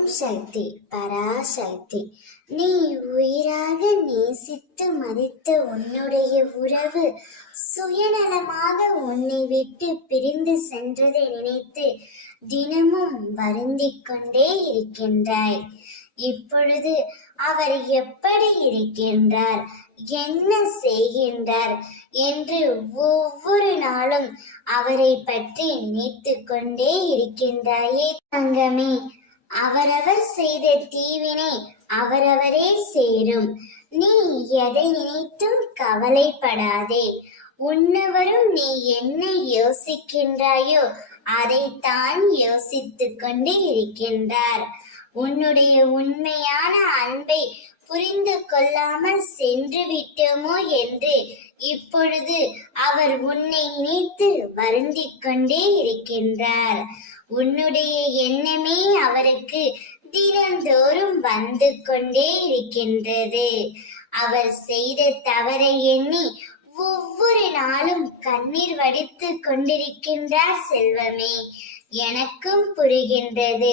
ஓம் சக்தி பராசக்தி. நீ உயிராக நேசித்து மதித்த உன்னுடைய உறவு சுயநலமாக உன்னை விட்டு பிரிந்து சென்றதை நினைத்து தினமும் வருந்திக் கொண்டே இருக்கின்றாய். இப்பொழுது அவர் எப்படி இருக்கின்றார், என்ன செய்கின்றார் என்று ஒவ்வொரு நாளும் அவரை பற்றி நினைத்து கொண்டே இருக்கின்றாயே தங்கமே. அவரவர் செய்த தீவினை அவரவரே சேரும். நீ எதை நினைத்தும் கவலைப்படாதே. உன்னவரும் நீ என்ன யோசிக்கின்றாயோ அதைத்தான் யோசித்துக் கொண்டு இருக்கின்றார். உன்னுடைய உண்மையான அன்பை புரிந்து கொள்ளாமல் சென்று விட்டோமோ என்று இப்பொழுது அவர் உன்னை நினைத்து வருந்திக் கொண்டே இருக்கின்றார். உன்னுடைய எண்ணமே அவருக்கு தினந்தோறும் வந்து கொண்டே இருக்கின்றது. அவர் செய்த தவறை எண்ணி ஒவ்வொரு நாளும் கண்ணீர் வடித்து கொண்டிருக்கின்றார் செல்வமே. எனக்கும் புரிகின்றது.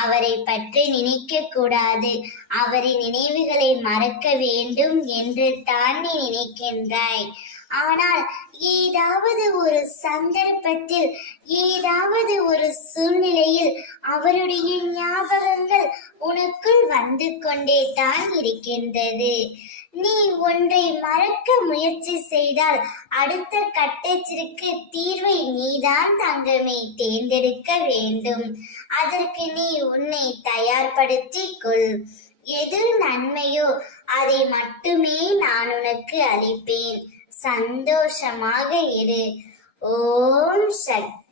அவரை பற்றி நினைக்க கூடாது, அவரின் நினைவுகளை மறக்க வேண்டும் என்று தான் நீ நினைக்கின்றாய். ஆனால் ஏதாவது ஒரு சந்தர்ப்பத்தில், ஏதாவது ஒரு சூழ்நிலையில் அவருடைய ஞாபகங்கள் உனக்குள் வந்து கொண்டே தான் இருக்கின்றது. நீ ஒன்றை மறக்க முயற்சி செய்தால் அடுத்த கட்டத்திற்கு தீர்வை நீதான் தங்கமே தேர்ந்தெடுக்க வேண்டும். அதற்கு நீ உன்னை தயார்படுத்திக் கொள். எது நன்மையோ அதை மட்டுமே நான் உனக்கு அளிப்பேன். சந்தோஷமாக இரு. ஓம் சக்தி.